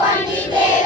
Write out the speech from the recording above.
Pandite.